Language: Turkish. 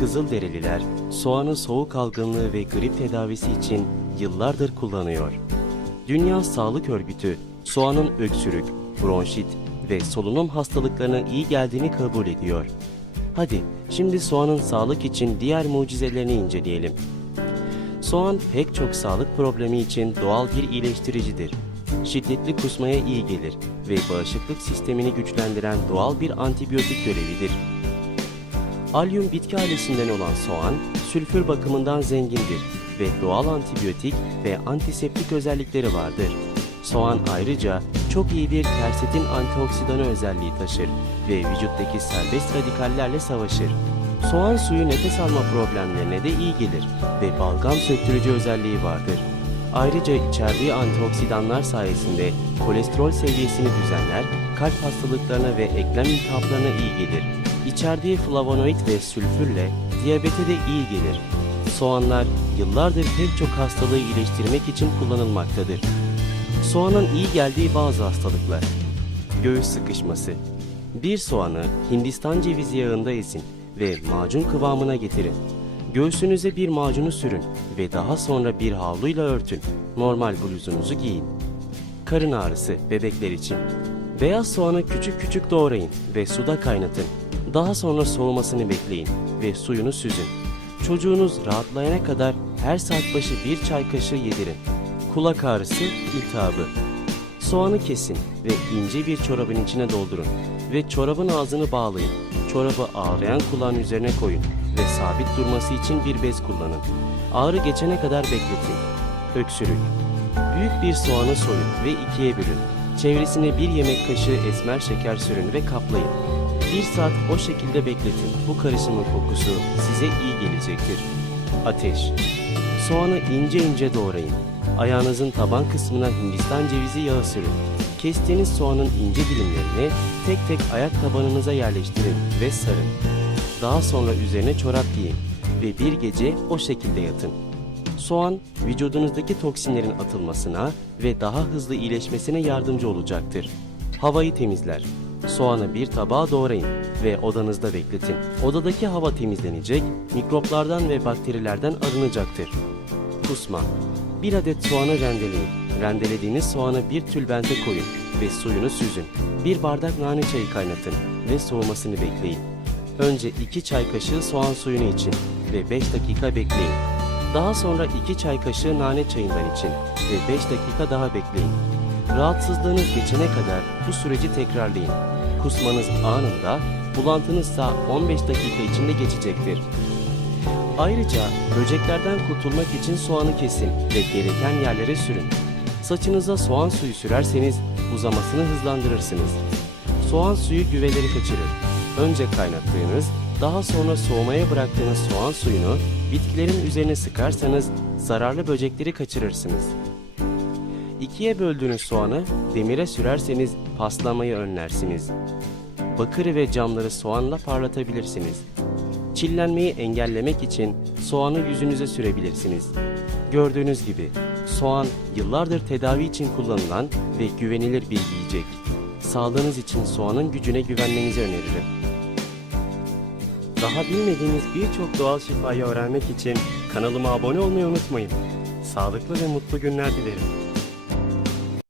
Kızılderililer soğanı soğuk algınlığı ve grip tedavisi için yıllardır kullanıyor. Dünya Sağlık Örgütü soğanın öksürük, bronşit ve solunum hastalıklarına iyi geldiğini kabul ediyor. Hadi şimdi soğanın sağlık için diğer mucizelerini inceleyelim. Soğan pek çok sağlık problemi için doğal bir iyileştiricidir. Şiddetli kusmaya iyi gelir ve bağışıklık sistemini güçlendiren doğal bir antibiyotik görevidir. Alyum bitki ailesinden olan soğan, sülfür bakımından zengindir ve doğal antibiyotik ve antiseptik özellikleri vardır. Soğan ayrıca çok iyi bir tersetin antioksidanı özelliği taşır ve vücuttaki serbest radikallerle savaşır. Soğan suyu nefes alma problemlerine de iyi gelir ve balgam söktürücü özelliği vardır. Ayrıca içerdiği antioksidanlar sayesinde kolesterol seviyesini düzenler, kalp hastalıklarına ve eklem iltihaplarına iyi gelir. İçerdiği flavonoid ve sülfürle diyabete de iyi gelir. Soğanlar yıllardır pek çok hastalığı iyileştirmek için kullanılmaktadır. Soğanın iyi geldiği bazı hastalıklar. Göğüs sıkışması. Bir soğanı Hindistan cevizi yağında ezin ve macun kıvamına getirin. Göğsünüze bir macunu sürün ve daha sonra bir havluyla örtün. Normal bluzunuzu giyin. Karın ağrısı bebekler için. Beyaz soğanı küçük küçük doğrayın ve suda kaynatın. Daha sonra soğumasını bekleyin ve suyunu süzün. Çocuğunuz rahatlayana kadar her saat başı bir çay kaşığı yedirin. Kulak ağrısı, iltihabı. Soğanı kesin ve ince bir çorabın içine doldurun ve çorabın ağzını bağlayın. Çorabı ağrıyan kulağın üzerine koyun ve sabit durması için bir bez kullanın. Ağrı geçene kadar bekletin. Öksürük. Büyük bir soğanı soyun ve ikiye bölün. Çevresine bir yemek kaşığı esmer şeker sürün ve kaplayın. Bir saat o şekilde bekletin. Bu karışımın kokusu size iyi gelecektir. Ateş. Soğanı ince ince doğrayın. Ayağınızın taban kısmına Hindistan cevizi yağı sürün. Kestiğiniz soğanın ince dilimlerini tek tek ayak tabanınıza yerleştirin ve sarın. Daha sonra üzerine çorap giyin ve bir gece o şekilde yatın. Soğan, vücudunuzdaki toksinlerin atılmasına ve daha hızlı iyileşmesine yardımcı olacaktır. Havayı temizler. Soğanı bir tabağa doğrayın ve odanızda bekletin. Odadaki hava temizlenecek, mikroplardan ve bakterilerden arınacaktır. Kusma. Bir adet soğanı rendeleyin. Rendelediğiniz soğanı bir tülbente koyun ve suyunu süzün. Bir bardak nane çayı kaynatın ve soğumasını bekleyin. Önce 2 çay kaşığı soğan suyunu için ve 5 dakika bekleyin. Daha sonra 2 çay kaşığı nane çayından için ve 5 dakika daha bekleyin. Rahatsızlığınız geçene kadar bu süreci tekrarlayın. Kusmanız anında, bulantınızsa 15 dakika içinde geçecektir. Ayrıca böceklerden kurtulmak için soğanı kesin ve gereken yerlere sürün. Saçınıza soğan suyu sürerseniz uzamasını hızlandırırsınız. Soğan suyu güveleri kaçırır. Önce kaynattığınız, daha sonra soğumaya bıraktığınız soğan suyunu bitkilerin üzerine sıkarsanız zararlı böcekleri kaçırırsınız. İkiye böldüğünüz soğanı demire sürerseniz paslamayı önlersiniz. Bakırı ve camları soğanla parlatabilirsiniz. Çillenmeyi engellemek için soğanı yüzünüze sürebilirsiniz. Gördüğünüz gibi soğan yıllardır tedavi için kullanılan ve güvenilir bir yiyecek. Sağlığınız için soğanın gücüne güvenmenizi öneririm. Daha bilmediğiniz birçok doğal şifayı öğrenmek için kanalıma abone olmayı unutmayın. Sağlıklı ve mutlu günler dilerim.